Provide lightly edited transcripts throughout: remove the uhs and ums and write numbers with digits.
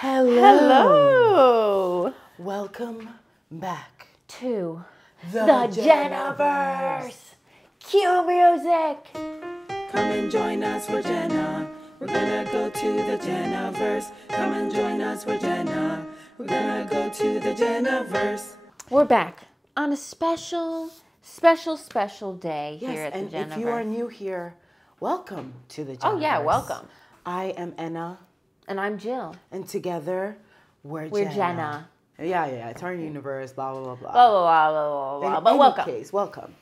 Hello. Hello. Welcome back To the Jenaverse. Cue music. Come and join us, we're Jenna. We're gonna go to the Jenaverse. Come and join us, we're Jenna. We're gonna go to the Jenaverse. We're back on a special day here at the and Jenaverse. if you are new here, welcome to the Jenaverse. Oh yeah, welcome. I am Ena. And I'm Jill. And together, we're Jenna. Yeah, it's our universe, blah, blah, blah, blah. Blah, blah, blah, blah, blah, but welcome. Case, welcome.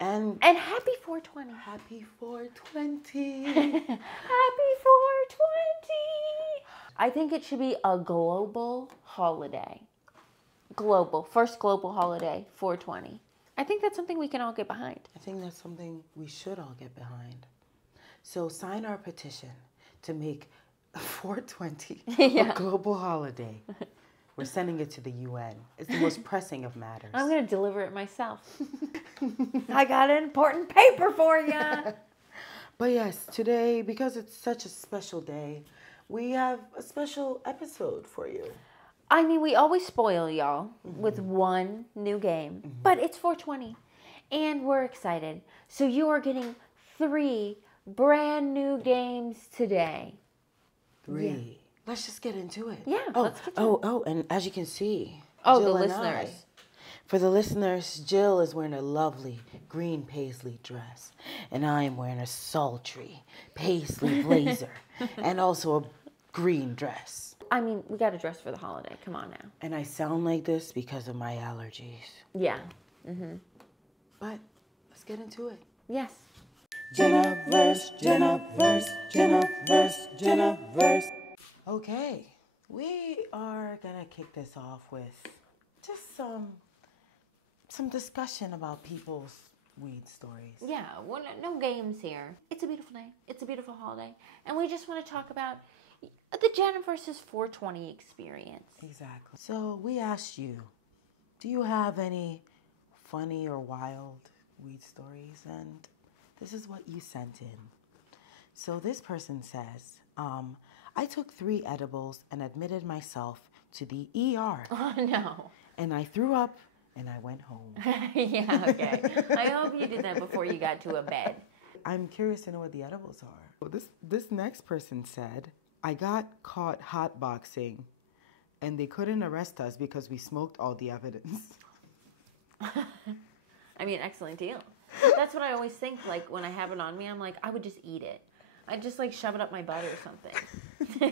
And happy 420. Happy 420. Happy 420. I think it should be a global holiday. First global holiday, 420. I think that's something we can all get behind. I think that's something we should all get behind. So sign our petition to make 420 a global holiday. We're sending it to the UN. It's the most pressing of matters. I'm going to deliver it myself. I got an important paper for you. But yes, today, because it's such a special day, we have a special episode for you. I mean, we always spoil y'all with one new game, but it's 420, and we're excited. So you are getting 3 brand new games today. 3. Yeah. Let's just get into it. Yeah, let's get to it. And as you can see, Jill the listeners. For the listeners, Jill is wearing a lovely green paisley dress, and I am wearing a sultry paisley blazer, and also a green dress. I mean, we got a dress for the holiday. Come on now. And I sound like this because of my allergies. Yeah. But let's get into it. Yes. Jenaverse, Jenaverse, Jenaverse, Jenaverse. Okay, we are gonna kick this off with just some discussion about people's weed stories. Yeah, well, no games here. It's a beautiful day. It's a beautiful holiday. And we just want to talk about the Jenaverse's 420 experience. Exactly. So we asked you, do you have any funny or wild weed stories? And this is what you sent in. So this person says, I took 3 edibles and admitted myself to the ER. Oh, no. And I threw up and I went home. Yeah, okay. I hope you did that before you got to a bed. I'm curious to know what the edibles are. This next person said, I got caught hotboxing and they couldn't arrest us because we smoked all the evidence. I mean, excellent deal. That's what I always think, like, when I have it on me, I'm like, I would just eat it. I'd just, like, shove it up my butt or something.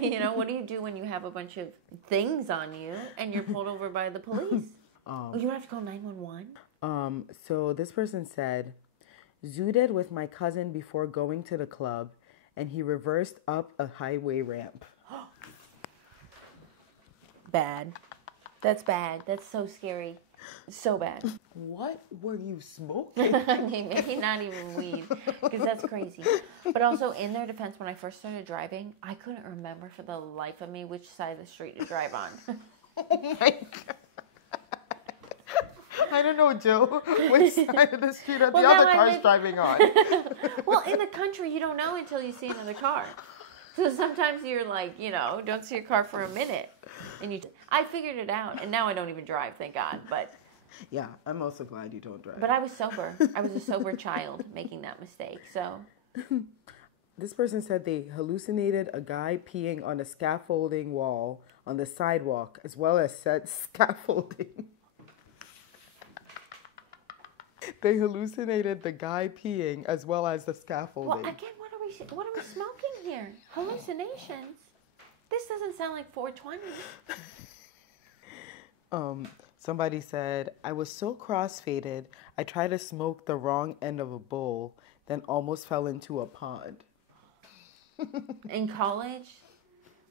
You know, what do you do when you have a bunch of things on you and you're pulled over by the police? You don't have to call 911? So this person said, zooted with my cousin before going to the club, and he reversed up a highway ramp. Bad. That's bad. That's so scary. So bad. What were you smoking? I mean, maybe not even weed, because that's crazy. But also, in their defense, when I first started driving, I couldn't remember for the life of me which side of the street to drive on. Oh my God. I don't know, Jill, which side of the street are the other cars driving on? Well, in the country, you don't know until you see another car. So sometimes you're like, don't see your car for a minute. And I figured it out, and now I don't even drive, thank God. But yeah, I'm also glad you don't drive. But I was sober. I was a sober child making that mistake, so. This person said they hallucinated a guy peeing on a scaffolding wall on the sidewalk, as well as said scaffolding. They hallucinated the guy peeing as well as the scaffolding. Well, again, what are we smoking here? Hallucinations? This doesn't sound like 420. Somebody said, I was so cross-faded, I tried to smoke the wrong end of a bowl, then almost fell into a pond. In college,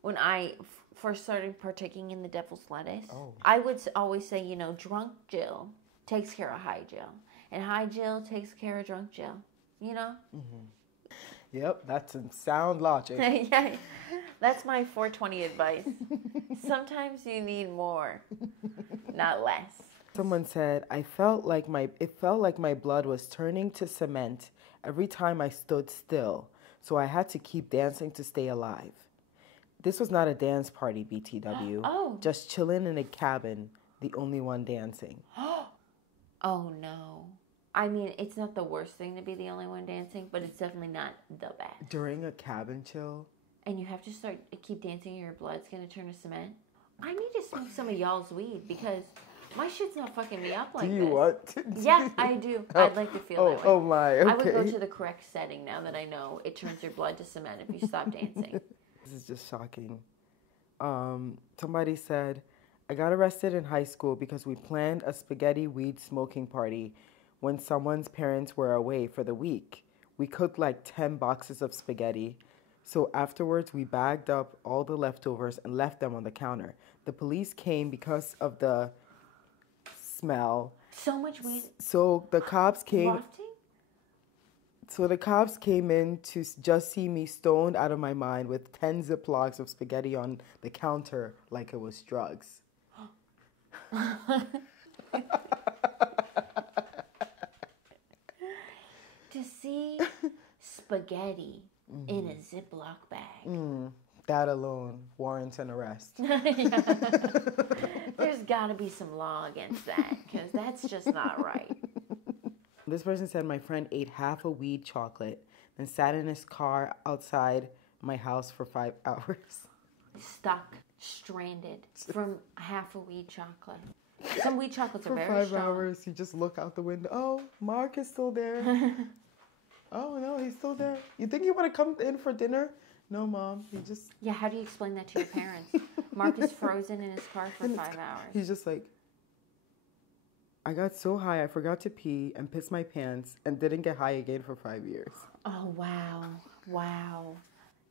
when I first started partaking in the devil's lettuce, I would always say, drunk Jill takes care of high Jill. And high Jill takes care of drunk Jill. Yep, that's some sound logic. Yeah, that's my 420 advice. Sometimes you need more, not less. Someone said, it felt like my blood was turning to cement every time I stood still, so I had to keep dancing to stay alive. This was not a dance party, BTW. Oh. Just chilling in a cabin, the only one dancing. Oh, no. I mean, it's not the worst thing to be the only one dancing, but it's definitely not the best. During a cabin chill? And you have to keep dancing and your blood's going to turn to cement? I need to smoke some of y'all's weed because my shit's not fucking me up like this. Do you want to? Yeah, I do. I'd like to feel that way. Oh my, okay. I would go to the correct setting now that I know it turns your blood to cement if you stop dancing. This is just shocking. Somebody said, I got arrested in high school because we planned a spaghetti weed smoking party when someone's parents were away for the week. We cooked like 10 boxes of spaghetti. So afterwards, we bagged up all the leftovers and left them on the counter. The police came because of the smell. So much weed. So the cops came. Wafting? So the cops came in to just see me stoned out of my mind with 10 Ziplocs of spaghetti on the counter like it was drugs. To see spaghetti in a Ziploc bag. That alone warrants an arrest. Yeah. There's got to be some law against that because that's just not right. This person said my friend ate half a weed chocolate and sat in his car outside my house for 5 hours. Stuck, stranded from half a weed chocolate. Some weed chocolates are For very 5 strong. hours, you just look out the window. Oh, Mark is still there. Oh, no, he's still there. You think you want to come in for dinner? No, Mom. He just... Yeah, how do you explain that to your parents? Mark is frozen in his car for 5 hours. He's just like, I got so high I forgot to pee and pissed my pants and didn't get high again for 5 years. Oh, wow. Wow.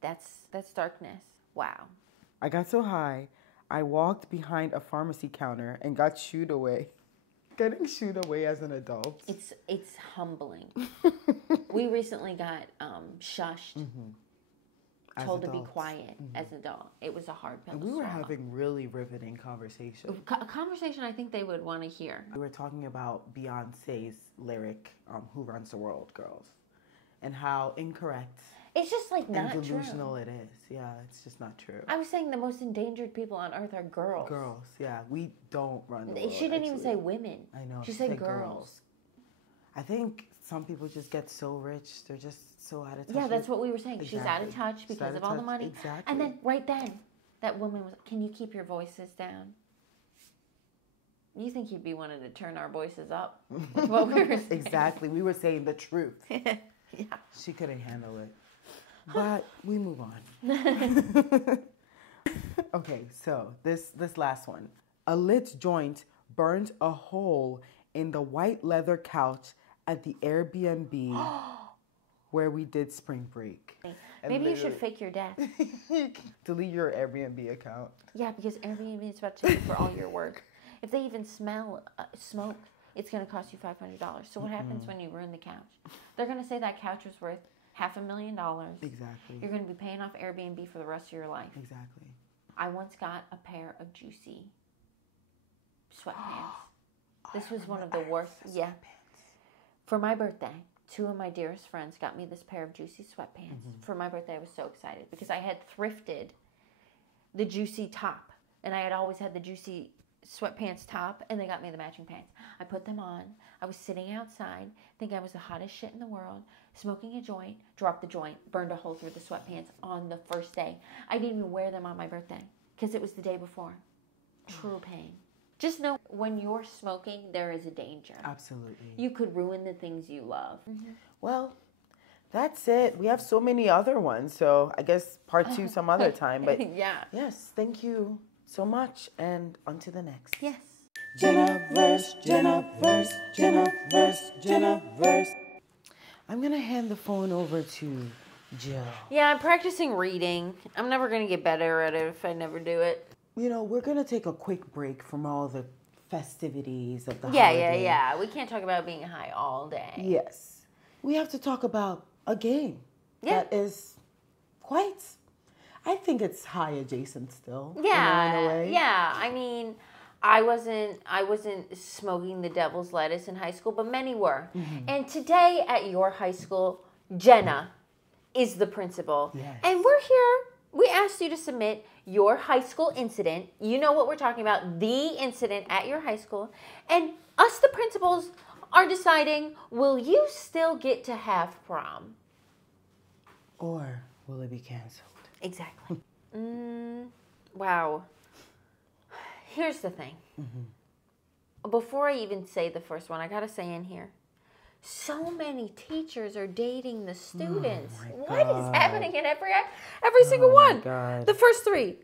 That's darkness. Wow. I got so high, I walked behind a pharmacy counter and got shooed away. Getting shooed away as an adult. It's humbling. We recently got shushed, told to be quiet as an adult. It was a hard pill to We were swallow. having really riveting conversation. A conversation I think they would want to hear. We were talking about Beyonce's lyric, Who Runs the World, Girls, and how incorrect It's just like not and delusional true. it is. Yeah, it's just not true. I was saying the most endangered people on earth are girls. Girls, yeah, we don't run the world. She didn't even actually. say women. I know. She said girls. I think some people just get so rich, they're just so out of touch. Yeah, with- that's what we were saying. She's out of Exactly. touch She's because out of of all the touch. money. Exactly. And then right then, that woman was, can you keep your voices down? You think you'd be wanting to turn our voices up? That's what we were saying. Exactly. We were saying the truth. Yeah. She couldn't handle it. But we move on. Okay, so this last one. A lit joint burned a hole in the white leather couch at the Airbnb where we did spring break. And Maybe you should literally- fake your death. Delete your Airbnb account. Yeah, because Airbnb is about to pay for all your work. If they even smell smoke, it's going to cost you $500. So what happens when you ruin the couch? They're going to say that couch was worth $500,000. Exactly. You're going to be paying off Airbnb for the rest of your life. Exactly. I once got a pair of juicy sweatpants. This was one of the worst. Yeah. For my birthday, 2 of my dearest friends got me this pair of juicy sweatpants. For my birthday, I was so excited because I had thrifted the juicy top. And I had always had the juicy sweatpants top, and they got me the matching pants. I put them on. I was sitting outside, thinking I was the hottest shit in the world, smoking a joint, dropped the joint, burned a hole through the sweatpants on the first day. I didn't even wear them on my birthday because it was the day before. True pain. Just know when you're smoking, there is a danger. Absolutely. You could ruin the things you love. Well, that's it. We have so many other ones, so I guess part 2 some other time. But Yeah. yes, thank you so much, and on to the next. Yes. Jenaverse, Jenaverse, Jenaverse, Jenaverse. I'm gonna hand the phone over to Jill. Yeah, I'm practicing reading. I'm never going to get better at it if I never do it. You know, we're gonna take a quick break from all the festivities of the Yeah. holiday. We can't talk about being high all day. Yes. We have to talk about a game that is quite, I think it's high adjacent still. Yeah, in a way. yeah. I mean, I wasn't smoking the devil's lettuce in high school, but many were. And today at your high school, Jenna is the principal. Yes. And we're here We asked you to submit your high school incident. You know what we're talking about, the incident at your high school. And us, the principals, are deciding, will you still get to have prom? Or will it be canceled? Exactly. Wow. Here's the thing. Before I even say the first one, I got to say in here, so many teachers are dating the students. What is happening in every single one? God. The first three.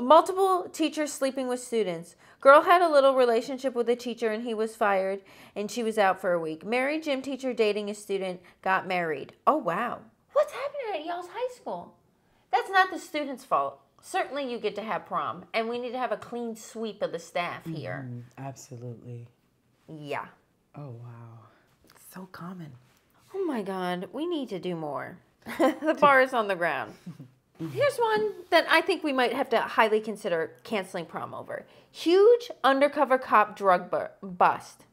Multiple teachers sleeping with students. Girl had a little relationship with a teacher and he was fired and she was out for a week. Married gym teacher dating a student, got married. Oh, wow. What's happening at y'all's high school? That's not the student's fault. Certainly you get to have prom, and we need to have a clean sweep of the staff here. Absolutely. Yeah. Oh, wow. It's so common. Oh my God, we need to do more. The bar is on the ground. Here's one that I think we might have to highly consider canceling prom over. Huge undercover cop drug bust.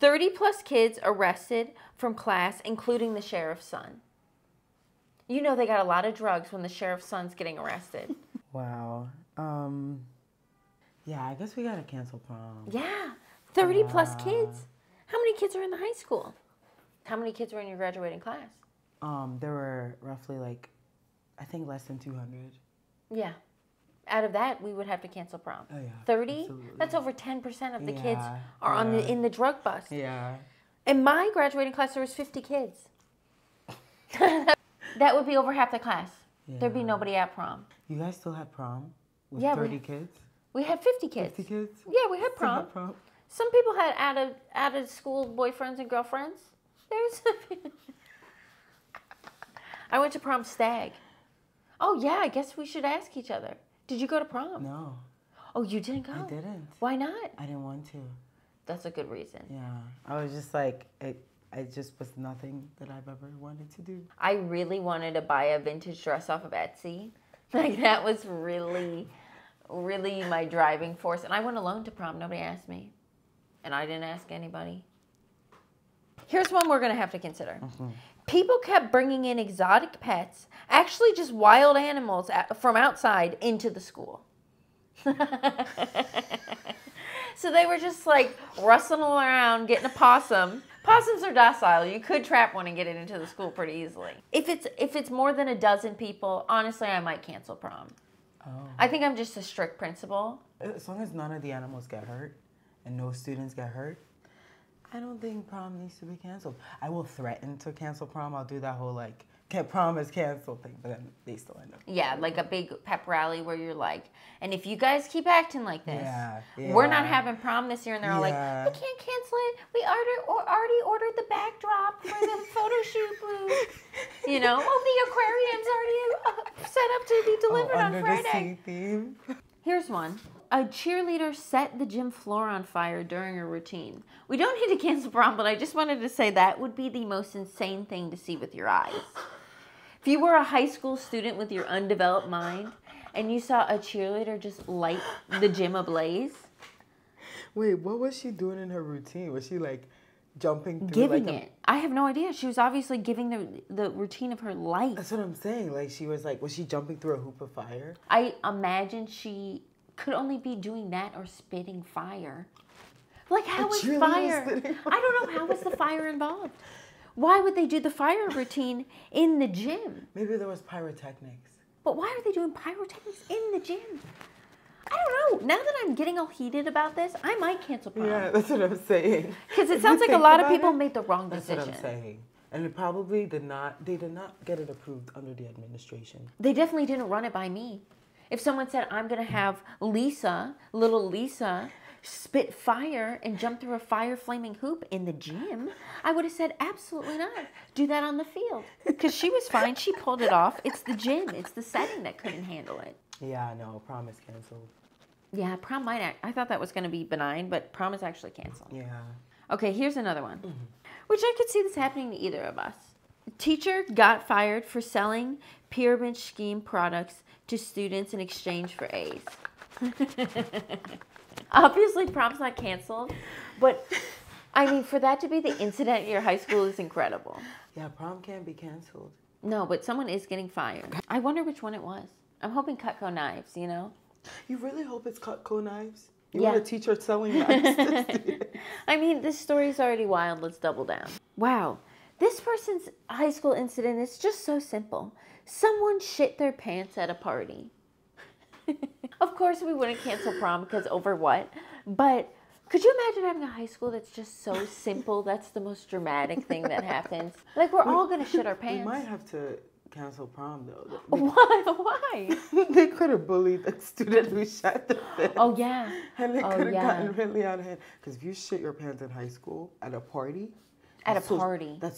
30 plus kids arrested from class, including the sheriff's son. You know they got a lot of drugs when the sheriff's son's getting arrested. Wow. Yeah, I guess we gotta cancel prom. Yeah, 30 plus kids. How many kids are in the high school? How many kids were in your graduating class? There were roughly I think less than 200. Yeah. Out of that, we would have to cancel prom. Oh, yeah. 30? Absolutely. That's over 10% of the kids Yeah, are in the drug bust. Yeah. In my graduating class, there was 50 kids. That would be over half the class. Yeah. There'd be nobody at prom. You guys still had prom with Yeah, 30 kids? We had 50 kids. 50 kids? Yeah, we had Still prom. had prom? Some people had added school boyfriends and girlfriends. There's I went to prom stag. Oh, yeah, I guess we should ask each other. Did you go to prom? No. Oh, you didn't go? I didn't. Why not? I didn't want to. That's a good reason. Yeah. I was just it just was nothing that I've ever wanted to do. I really wanted to buy a vintage dress off of Etsy. Like, that was really, really my driving force. And I went alone to prom. Nobody asked me. And I didn't ask anybody. Here's one we're going to have to consider. People kept bringing in exotic pets, actually just wild animals from outside into the school. So they were just like rustling around, getting a possum. Possums are docile. You could trap one and get it into the school pretty easily. If it's more than a dozen people, honestly, I might cancel prom. Oh. I think I'm just a strict principal. As long as none of the animals get hurt and no students get hurt, I don't think prom needs to be canceled. I will threaten to cancel prom. I'll do that whole prom is canceled thing, but then they still end up. Yeah, like a big pep rally where you're like, and if you guys keep acting like this, Yeah. we're not having prom this year. And they're all like, Yeah. we can't cancel it. We already ordered the backdrop for the photo shoot booth. You know, the aquarium's already set up to be delivered on Under Friday. the sea theme. Here's one. A cheerleader set the gym floor on fire during a routine. We don't need to cancel prom, but I just wanted to say that would be the most insane thing to see with your eyes. If you were a high school student with your undeveloped mind and you saw a cheerleader just light the gym ablaze. Wait, what was she doing in her routine? Was she jumping through? Giving it. I have no idea. She was obviously giving the routine of her life. That's what I'm saying. She was was she jumping through a hoop of fire? I imagine she could only be doing that or spitting fire. How is fire? I don't know. How was the fire involved? Why would they do the fire routine in the gym? Maybe there was pyrotechnics. But why are they doing pyrotechnics in the gym? I don't know. Now that I'm getting all heated about this, I might cancel prom. Yeah, that's what I'm saying. Because it sounds like a lot of people made the wrong decision. That's what I'm saying. And it probably they did not get it approved under the administration. They definitely didn't run it by me. If someone said, I'm going to have little Lisa, spit fire and jump through a fire flaming hoop in the gym, I would have said, absolutely not. Do that on the field. Because she was fine. She pulled it off. It's the gym. It's the setting that couldn't handle it. Yeah, no, prom is canceled. Yeah, prom might I thought that was going to be benign, but prom is actually canceled. Yeah. Okay, here's another one, which I could see this happening to either of us. Teacher got fired for selling pyramid scheme products to students in exchange for A's. Obviously, prom's not canceled, but I mean, for that to be the incident at your high school is incredible. Yeah, prom can't be canceled. No, but someone is getting fired. I wonder which one it was. I'm hoping Cutco knives, you know? You really hope it's Cutco knives? You Yeah. want a teacher selling knives to students? I mean, this story's already wild. Let's double down. Wow. This person's high school incident is just so simple. Someone shit their pants at a party. Of course, we wouldn't cancel prom because over what? But could you imagine having a high school that's just so simple? That's the most dramatic thing that happens. Like, we're all going to shit our pants. We might have to cancel prom, though. Why? They could have bullied the student who shit their pants. Oh, yeah. And it could have gotten really out of hand. Because if you shit your pants in high school at a party... That's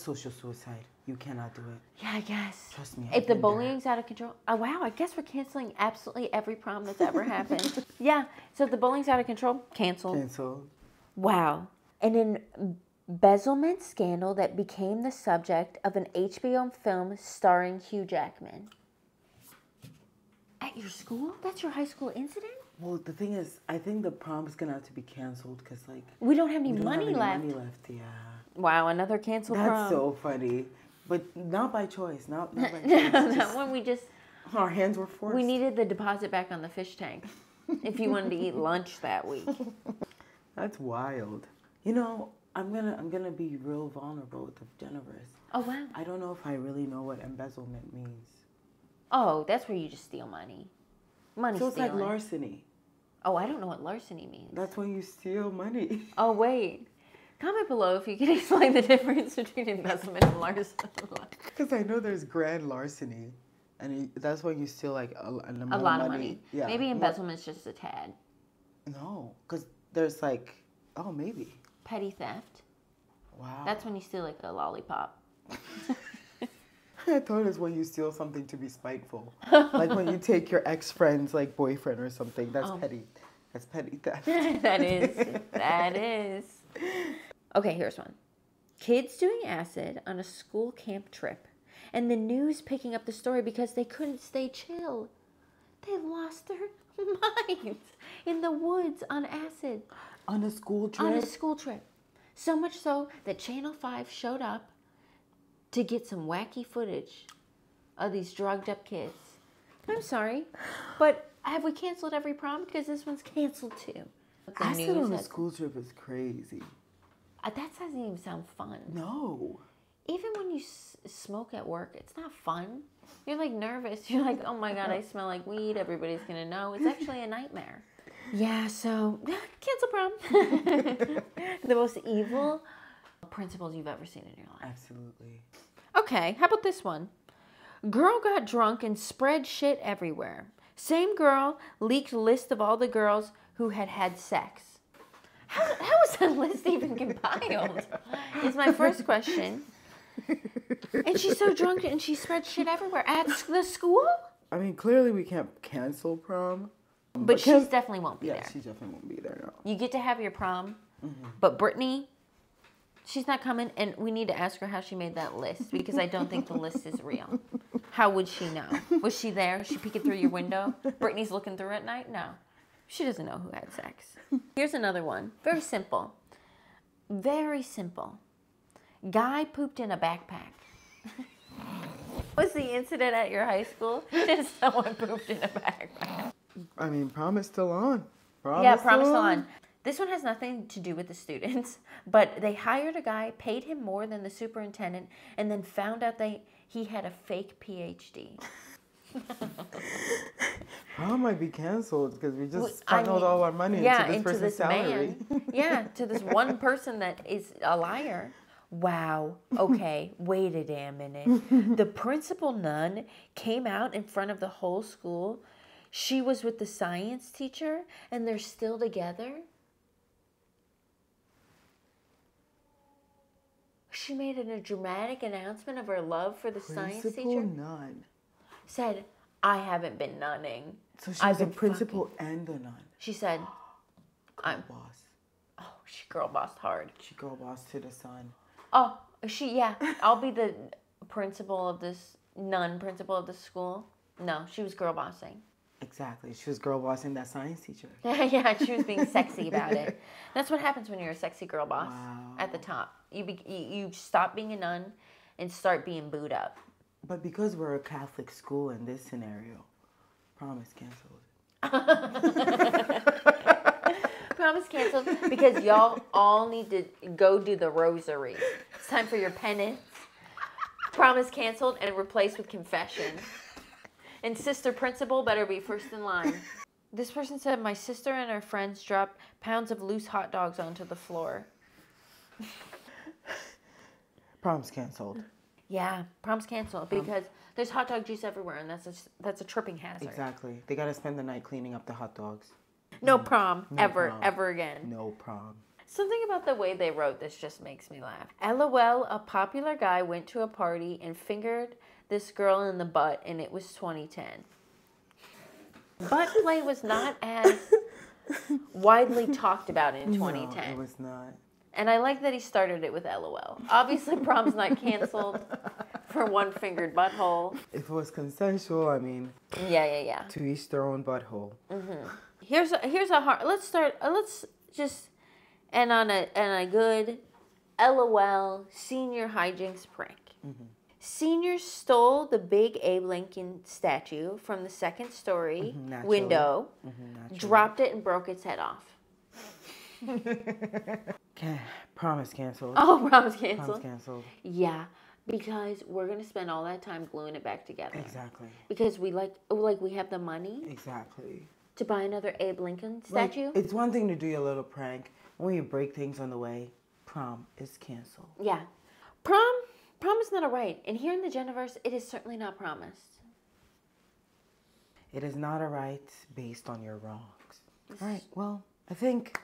social suicide. You cannot do it. Yeah, I guess. Trust me. If the bullying's out of control... Oh, wow. I guess we're canceling absolutely every prom that's ever happened. Yeah. So if the bullying's out of control, canceled. Canceled. Wow. An embezzlement scandal that became the subject of an HBO film starring Hugh Jackman. At your school? That's your high school incident? Well, the thing is, I think the prom is gonna have to be canceled because, like, we don't have any money left. Yeah. Wow, another canceled prom. That's so funny, but not by choice. Not by choice. Not when we just. Our hands were forced. We needed the deposit back on the fish tank, if you wanted to eat lunch that week. That's wild. You know, I'm gonna be real vulnerable with the Jenaverse. Oh wow. I don't know if I really know what embezzlement means. Oh, that's where you just steal money. Money so it's stealing. like larceny. Oh, I don't know what larceny means. That's when you steal money. Oh wait. Comment below if you can explain the difference between embezzlement and larceny. Because I know there's grand larceny, and that's when you steal like a lot of money. Yeah. Maybe embezzlement's just a tad. No, because there's like, oh, maybe. Petty theft. Wow. That's when you steal like a lollipop. I thought it's when you steal something to be spiteful. Like when you take your ex-friend's like boyfriend or something. That's petty. That's petty theft. That is. Okay, here's one. Kids doing acid on a school camp trip. And the news picking up the story because they couldn't stay chill. They lost their minds in the woods on acid. On a school trip? On a school trip. So much so that Channel 5 showed up to get some wacky footage of these drugged up kids. I'm sorry, but have we canceled every prom? Because this one's canceled too. Acid on a school trip is crazy. That doesn't even sound fun. No. Even when you smoke at work, it's not fun. You're like nervous. You're like, oh my God, I smell like weed. Everybody's going to know. It's actually a nightmare. Yeah, so cancel prom. The most evil principles you've ever seen in your life. Absolutely. Okay, how about this one? Girl got drunk and spread shit everywhere. Same girl leaked list of all the girls who had had sex. How was that list even compiled? Is my first question. And she's so drunk and she spread shit everywhere at the school? I mean, clearly we can't cancel prom. But she definitely won't be there. Yeah, she definitely won't be there, no. You get to have your prom, but Brittany, she's not coming, and we need to ask her how she made that list, because I don't think the list is real. How would she know? Was she there? Was she peeking through your window? Brittany's looking through at night? No. She doesn't know who had sex. Here's another one. Very simple. Very simple. Guy pooped in a backpack. Was the incident at your high school? Just someone pooped in a backpack. I mean, prom is still on. Prom is still on. This one has nothing to do with the students, but they hired a guy, paid him more than the superintendent, and then found out he had a fake PhD. Prom might be canceled because we just funneled all our money into this person's salary. To this one person that is a liar. Wow. Okay, wait a damn minute. The principal nun came out in front of the whole school. She was with the science teacher, and they're still together. She made a dramatic announcement of her love for the science teacher. Principal nun. Said, I haven't been nunning. So she was a principal and a nun. She said, I'm boss. Oh, she girl bossed hard. She girl bossed to the sun. Oh, I'll be the principal of this principal of the school. No, she was girl bossing. Exactly. She was girl bossing that science teacher. Yeah, she was being sexy about it. That's what happens when you're a sexy girl boss at the top. You stop being a nun and start being booed up. But because we're a Catholic school in this scenario, Prom is canceled. Prom is canceled because y'all all need to go do the rosary. It's time for your penance. Prom is canceled and replaced with confession. And sister principal better be first in line. This person said, my sister and her friends dropped pounds of loose hot dogs onto the floor. Prom's canceled. Yeah, prom's canceled because there's hot dog juice everywhere, and that's a tripping hazard. Exactly. They got to spend the night cleaning up the hot dogs. No prom, No ever, prom. ever again. No prom. Something about the way they wrote this just makes me laugh. LOL, a popular guy went to a party and fingered this girl in the butt, and it was 2010. Butt play was not as widely talked about in 2010. No, it was not. And I like that he started it with LOL. Obviously, prom's not canceled for one fingered butthole. If it was consensual, I mean, Yeah. to each their own butthole. Here's a hard. Let's just end on a good LOL senior hijinks prank. Seniors stole the big Abe Lincoln statue from the second story window, dropped it, and broke its head off. Prom is canceled. Oh, prom is canceled. Prom's canceled. Yeah, because we're gonna spend all that time gluing it back together. Exactly. Because we we have the money Exactly. to buy another Abe Lincoln statue. Like, it's one thing to do your little prank. When you break things on the way, prom is canceled. Yeah, prom is not a right, and here in the Jenaverse, it is certainly not promised. It is not a right based on your wrongs. All right. Well, I think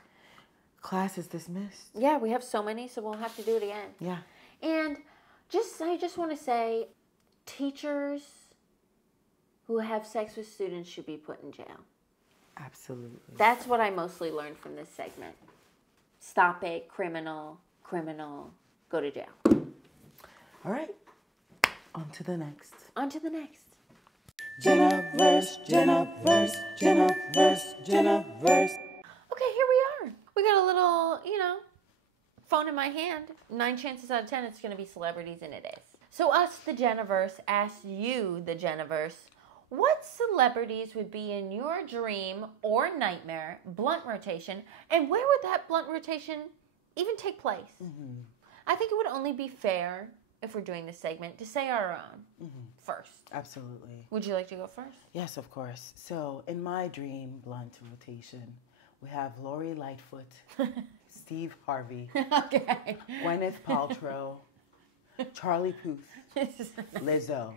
class is dismissed. Yeah, we have so many, so we'll have to do it again. Yeah. And I just want to say, teachers who have sex with students should be put in jail. Absolutely. That's what I mostly learned from this segment. Stop it, criminal, go to jail. All right. On to the next. On to the next. Jenaverse, Jenaverse, Jenaverse, Jenaverse. Okay, here we are. We got a little, phone in my hand. 9 chances out of 10 it's going to be celebrities, and it is. So us, the Jenaverse, asked you, the Jenaverse, what celebrities would be in your dream or nightmare blunt rotation, and where would that blunt rotation even take place? I think it would only be fair, if we're doing this segment, to say our own first. Absolutely. Would you like to go first? Yes, of course. So, in my dream blunt rotation, we have Lori Lightfoot, Steve Harvey, Okay. Gwyneth Paltrow, Charlie Puth, Lizzo,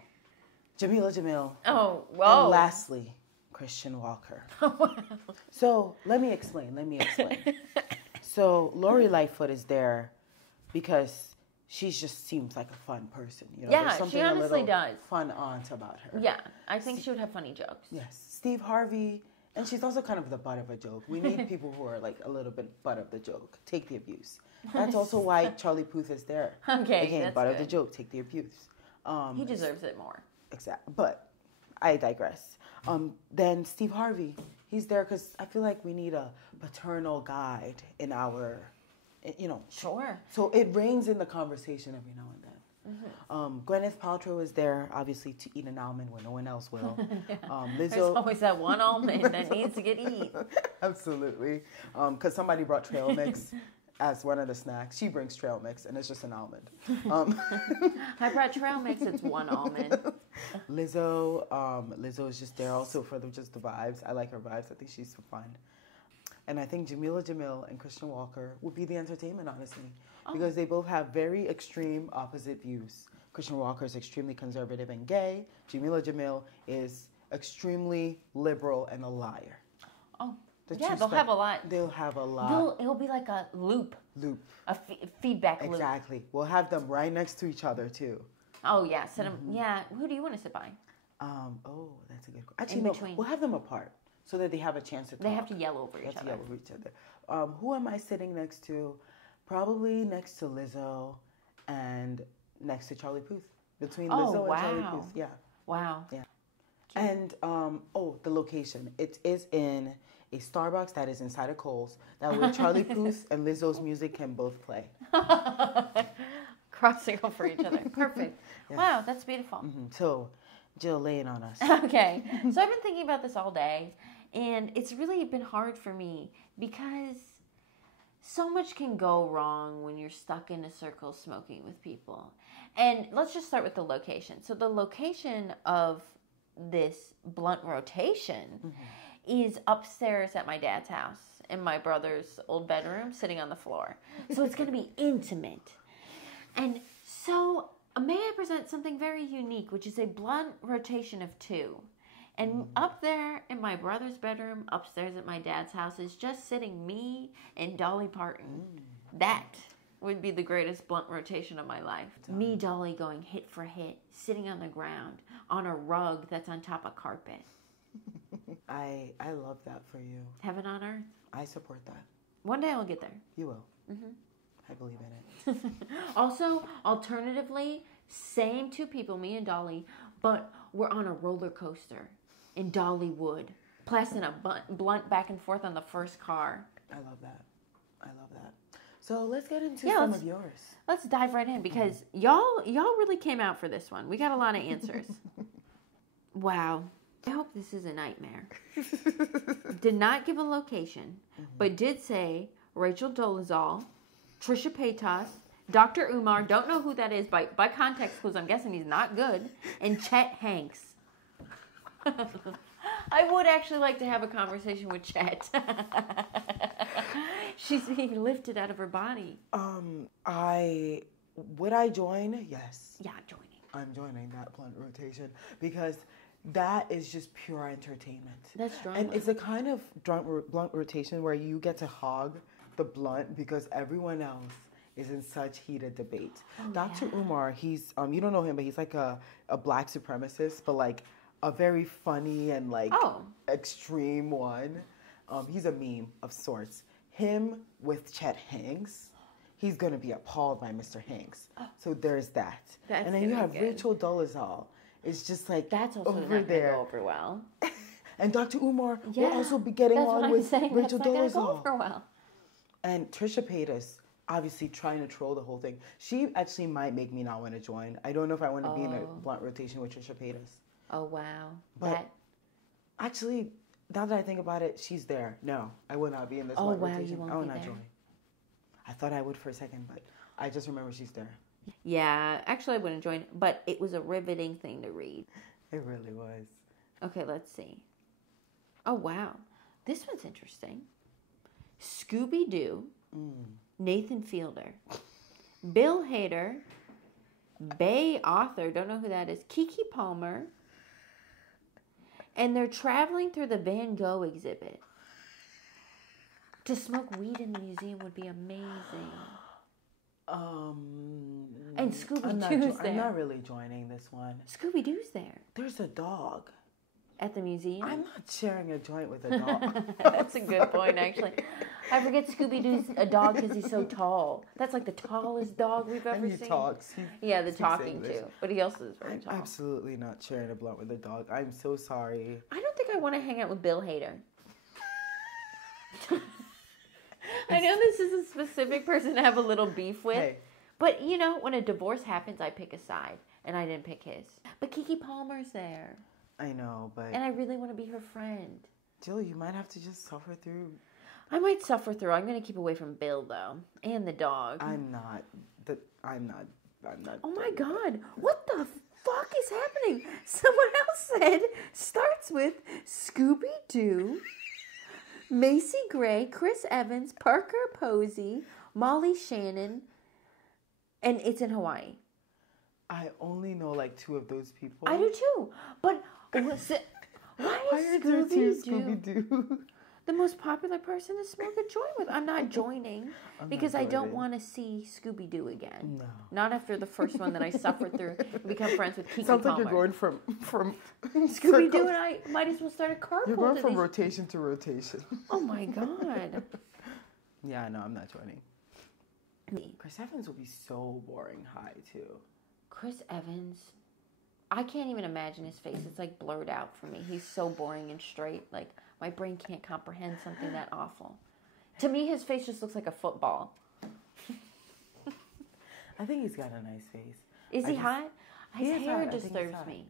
Jamila Jamil, Oh, whoa. and lastly, Christian Walker. So, let me explain. So, Lori Lightfoot is there because she just seems like a fun person. Yeah, There's something she honestly a little does. fun aunt about her. Yeah, I think she would have funny jokes. Yes. Steve Harvey, and she's also kind of the butt of a joke. We need people who are like a little bit butt of the joke. Take the abuse. That's also why Charlie Puth is there. Okay, Again, that's butt good. of the joke. Take the abuse. He deserves it more. Exactly. But I digress. Then Steve Harvey, he's there because I feel like we need a paternal guide in our, Sure. So it reigns in the conversation every now and then. Gwyneth Paltrow is there, obviously, to eat an almond when no one else will. Lizzo, There's always that one almond that needs to get eaten. Absolutely. Because somebody brought trail mix as one of the snacks. She brings trail mix, and it's just an almond. I brought trail mix. It's one almond. Lizzo is just there also for just the vibes. I like her vibes. I think she's so fun. And I think Jamila Jamil and Christian Walker would be the entertainment, honestly, because they both have very extreme opposite views. Christian Walker is extremely conservative and gay. Jamila Jamil is extremely liberal and a liar. Oh, yeah, they'll have a lot. They'll have a lot. It'll be like a loop. A feedback loop. Exactly. We'll have them right next to each other, too. Oh, yeah. Yeah. Who do you want to sit by? Oh, that's a good question. Actually, no, we'll have them apart so that they have a chance to talk. They have to yell over each other. Who am I sitting next to? Probably next to Lizzo and next to Charlie Puth. Between Lizzo and Charlie Puth. Yeah. Wow. Yeah. And, the location. It is in a Starbucks that is inside of Kohl's. That way Charlie Puth and Lizzo's music can both play. Crossing over each other. Perfect. Yeah. Wow, that's beautiful. So Jill, lay it on us. Okay. So I've been thinking about this all day, and it's really been hard for me because so much can go wrong when you're stuck in a circle smoking with people. And let's just start with the location. So the location of this blunt rotation is upstairs at my dad's house in my brother's old bedroom, sitting on the floor. So it's going to be intimate. And so may I present something very unique, which is a blunt rotation of 2. And up there in my brother's bedroom, upstairs at my dad's house, is just sitting me and Dolly Parton. That would be the greatest blunt rotation of my life. Me, Dolly, going hit for hit, sitting on the ground, on a rug that's on top of carpet. I love that for you. Heaven on earth. I support that. One day I'll get there. You will. I believe in it. Also, alternatively, same 2 people, me and Dolly, but we're on a roller coaster in Dollywood, blasting a blunt back and forth on the first car. I love that. I love that. So let's get into some of yours. Let's dive right in because y'all really came out for this one. We got a lot of answers. Wow. I hope this is a nightmare. Did not give a location, but did say Rachel Dolezal, Trisha Paytas, Dr. Umar, don't know who that is by context because I'm guessing he's not good, and Chet Hanks. I would actually like to have a conversation with Chet. She's being lifted out of her body. Would I join? Yes. Yeah, I'm joining. I'm joining that blunt rotation because that is just pure entertainment. That's drama. And it's a kind of blunt rotation where you get to hog the blunt because everyone else is in such heated debate. Dr. Umar, he's you don't know him, but he's like a black supremacist, but like a very funny and like extreme one. He's a meme of sorts. Him with Chet Hanks, he's gonna be appalled by Mr. Hanks. So there's that. And then you have Rachel Dolezal. It's just like that's also over not there. Go over well. And Dr. Umar will also be getting on with Rachel Dolezal. Go over well. And Trisha Paytas, obviously trying to troll the whole thing. She actually might make me not want to join. I don't know if I want to be in a blunt rotation with Trisha Paytas. Oh, wow. But actually, now that I think about it, she's there. No, I will not be in this blunt rotation. You won't I will be not there. join. I thought I would for a second, but I just remember she's there. Yeah, actually I wouldn't join, but it was a riveting thing to read. It really was. Okay, let's see. Oh, wow. This one's interesting. Scooby-Doo, Nathan Fielder, Bill Hader, Bay Author, don't know who that is, Keke Palmer, and they're traveling through the Van Gogh exhibit. To smoke weed in the museum would be amazing. And Scooby-Doo's there. I'm not really joining this one. Scooby-Doo's there. There's a dog. At the museum? I'm not sharing a joint with a dog. That's a good point, actually. I forget Scooby-Doo's a dog because he's so tall. That's like the tallest dog we've ever seen. He talks. Yeah, the talking too. But he also is very tall. I'm absolutely not sharing a blunt with a dog. I'm so sorry. I don't think I want to hang out with Bill Hader. I know this is a specific person to have a little beef with. Hey. But, you know, when a divorce happens, I pick a side. And I didn't pick his. But Keke Palmer's there. I know, but... And I really want to be her friend. Jill, you might have to just suffer through. I might suffer through. I'm going to keep away from Bill, though. And the dog. I'm not. Oh, my God. What the fuck is happening? Someone else said starts with Scooby-Doo, Macy Gray, Chris Evans, Parker Posey, Molly Shannon, and it's in Hawaii. I only know like 2 of those people. I do too. But why is Scooby-Doo the most popular person to smoke a joint with? I'm not joining because I don't want to see Scooby-Doo again. No. Not after the first one that I suffered through and become friends with Keke Sounds Palmer. like you're going from Scooby-Doo and I might as well start a carpool. You're going from rotation to rotation. Oh my God. Yeah, no, I'm not joining. Chris Evans will be so boring high too. Chris Evans, I can't even imagine his face. It's like blurred out for me. He's so boring and straight. Like my brain can't comprehend something that awful. To me, his face just looks like a football. I think he's got a nice face. Is he hot? His hair hot. disturbs me.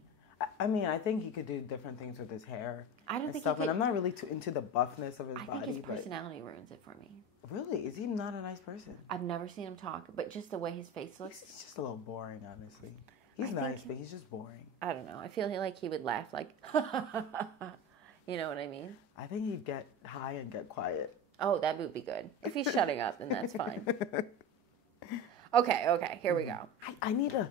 I mean, I think he could do different things with his hair. I don't and think stuff. he could. And I'm not really too into the buffness of his body. I think his personality ruins it for me. Really? Is he not a nice person? I've never seen him talk, but just the way his face looks. He's just a little boring, honestly. He's nice, but he's just boring. I don't know. I feel like he would laugh like, you know what I mean? I think he'd get high and get quiet. Oh, that would be good. If he's shutting up, then that's fine. Okay, here we go. I need a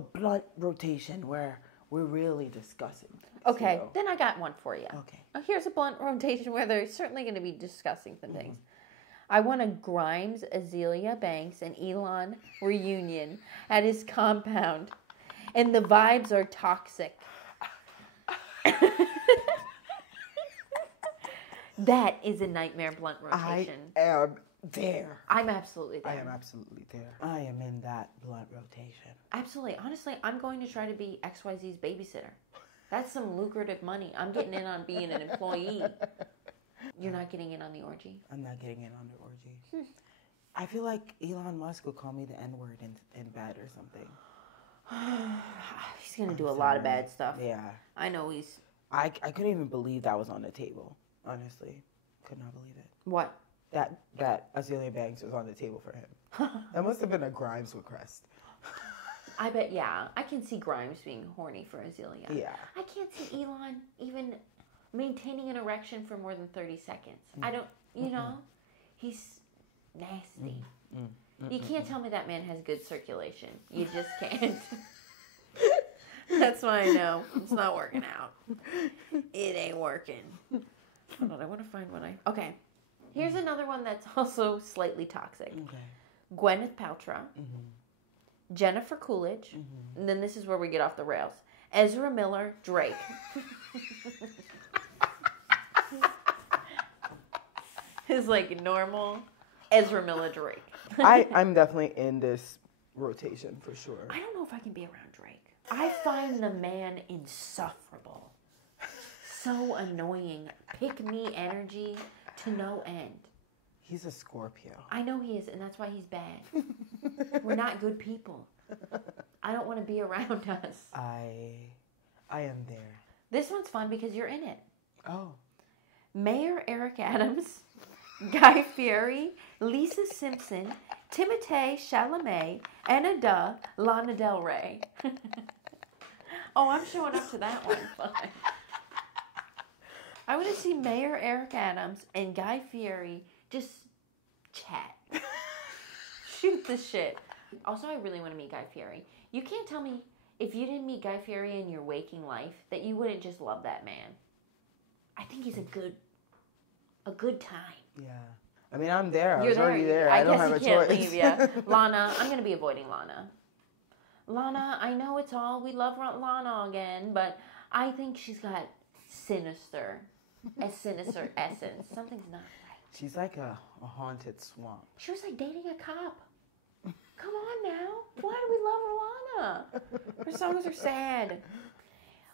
blunt rotation where we're really discussing. Okay, then I got one for you. Okay. Oh, here's a blunt rotation where they're certainly going to be discussing some things. I want a Grimes, Azealia Banks, and Elon reunion at his compound, and the vibes are toxic. That is a nightmare blunt rotation. I am there. I'm absolutely there. I am absolutely there. I am in that blunt rotation. Absolutely. Honestly, I'm going to try to be XYZ's babysitter. That's some lucrative money. I'm getting in on being an employee. You're not getting in on the orgy? I'm not getting in on the orgy. I feel like Elon Musk will call me the N-word in bed or something. He's going to do a lot of bad stuff. Yeah. I know he's... I couldn't even believe that was on the table, honestly. Could not believe it. What? That Azealia Banks was on the table for him. That must have been a Grimes request. I bet, yeah. I can see Grimes being horny for Azealia. Yeah. I can't see Elon even maintaining an erection for more than 30 seconds. I don't, you know, he's nasty. You can't tell me that man has good circulation. You just can't. That's why I know it's not working out. It ain't working. Hold on, I want to find what Okay. Here's another one that's also slightly toxic. Okay. Gwyneth Paltrow. Jennifer Coolidge. And then this is where we get off the rails. Ezra Miller, Drake. His like normal Ezra Miller Drake. I'm definitely in this rotation for sure. I don't know if I can be around Drake. I find the man insufferable. So annoying. Pick me energy to no end. He's a Scorpio. I know he is, and that's why he's bad. We're not good people. I don't want to be around us. I am there. This one's fun because you're in it. Oh. Mayor Eric Adams, Guy Fieri, Lisa Simpson, Timothée Chalamet, Ena Da, Lana Del Rey. Oh, I'm showing up to that one. Fine. I want to see Mayor Eric Adams and Guy Fieri just chat. Shoot the shit. Also, I really want to meet Guy Fieri. You can't tell me if you didn't meet Guy Fieri in your waking life that you wouldn't just love that man. I think he's a good time. Yeah. I mean, I'm there. You're already there. I don't have a choice. I guess you can't leave, yeah. Lana, I'm going to be avoiding Lana. Lana, I know it's all, we love Lana again, but I think she's got sinister essence. Something's not right. She's like a haunted swamp. She was like dating a cop. Come on now. Why do we love Lana? Her songs are sad.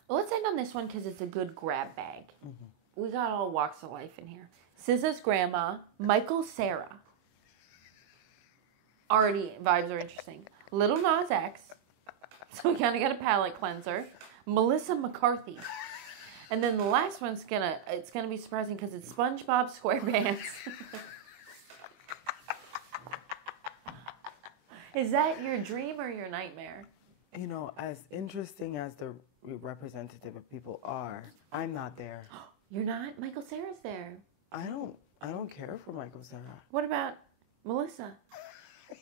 Well, let's end on this one because it's a good grab bag. We got all walks of life in here. SZA's grandma, Michael Cera. Already, vibes are interesting. Little Nas X. So we kind of got a palate cleanser. Melissa McCarthy. And then the last one's gonna be surprising because it's SpongeBob SquarePants. Is that your dream or your nightmare? You know, as interesting as the representative of people are, I'm not there. You're not? Michael Cera's there. I don't care for Michael Cera. What about Melissa?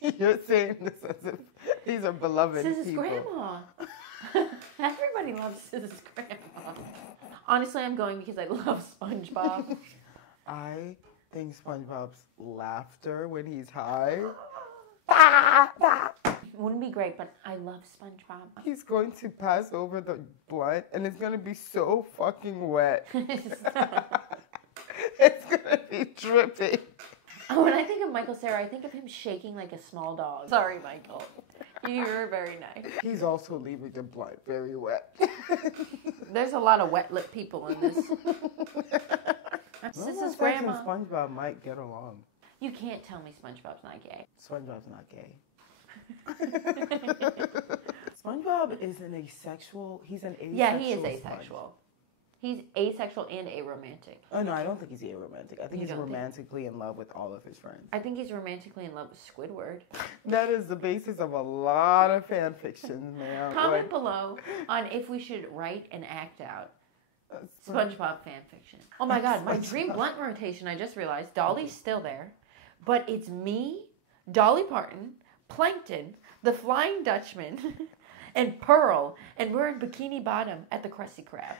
You're saying this as if these are beloved SZA's people. grandma. Everybody loves SZA's grandma. Honestly, I'm going because I love SpongeBob. I think SpongeBob's laughter when he's high. Wouldn't be great, but I love SpongeBob. He's going to pass over the blunt and it's going to be so fucking wet. It's going to be dripping. Oh, when I think of Michael Cera, I think of him shaking like a small dog. Sorry, Michael. You're very nice. He's also leaving the blunt very wet. There's a lot of wet lip people in this. SZA's grandma. And SpongeBob might get along. You can't tell me SpongeBob's not gay. SpongeBob's not gay. SpongeBob is an asexual. He's an asexual. Yeah, he is sponge. asexual. He's asexual and aromantic. Oh no, I don't think he's aromantic. I think You he's don't think- romantically in love with all of his friends. I think he's romantically in love with Squidward. That is the basis of a lot of fan fictions, man. Comment below on if we should write and act out SpongeBob fan fiction. Oh my God, my dream blunt rotation, I just realized. Dolly's still there, but it's me, Dolly Parton, Plankton, the Flying Dutchman, and Pearl, and we're in Bikini Bottom at the Krusty Krab.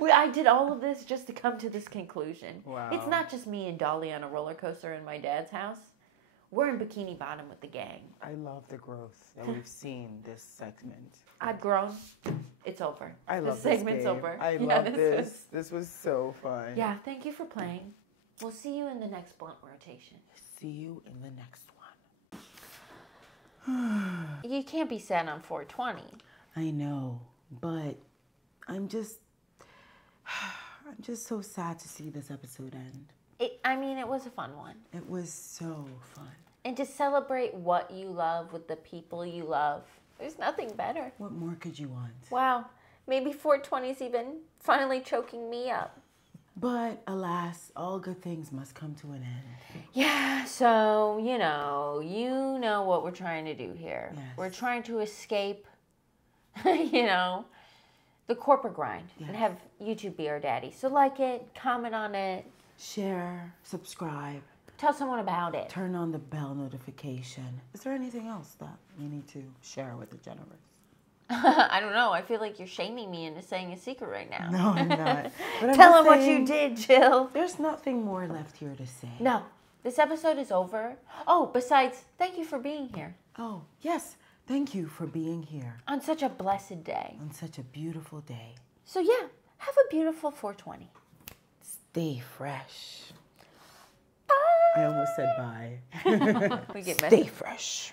I did all of this just to come to this conclusion. Wow. It's not just me and Dolly on a roller coaster in my dad's house. We're in Bikini Bottom with the gang. I love the growth that we've seen this segment. I've grown. It's over. I love this segment's game. over. I love this. This was so fun. Yeah, thank you for playing. We'll see you in the next blunt rotation. See you in the next one. You can't be sad on 420. I know, but I'm just so sad to see this episode end. It was a fun one. It was so fun. And to celebrate what you love with the people you love. There's nothing better. What more could you want? Wow. Maybe 420's even finally choking me up. But alas, all good things must come to an end. Yeah, so, you know what we're trying to do here. Yes. We're trying to escape, the corporate grind and have YouTube be our daddy. So like it, comment on it. Share, subscribe. Tell someone about it. Turn on the bell notification. Is there anything else that we need to share with the Jenaverse? I don't know. I feel like you're shaming me into saying a secret right now. No, I'm not. But I'm Tell just them what saying, you did, Jill. There's nothing more left here to say. No, this episode is over. Oh, besides, thank you for being here. Oh, yes. Thank you for being here On such a blessed day. on such a beautiful day. So yeah, have a beautiful 420. Stay fresh. Bye. I almost said bye. We get Stay fresh.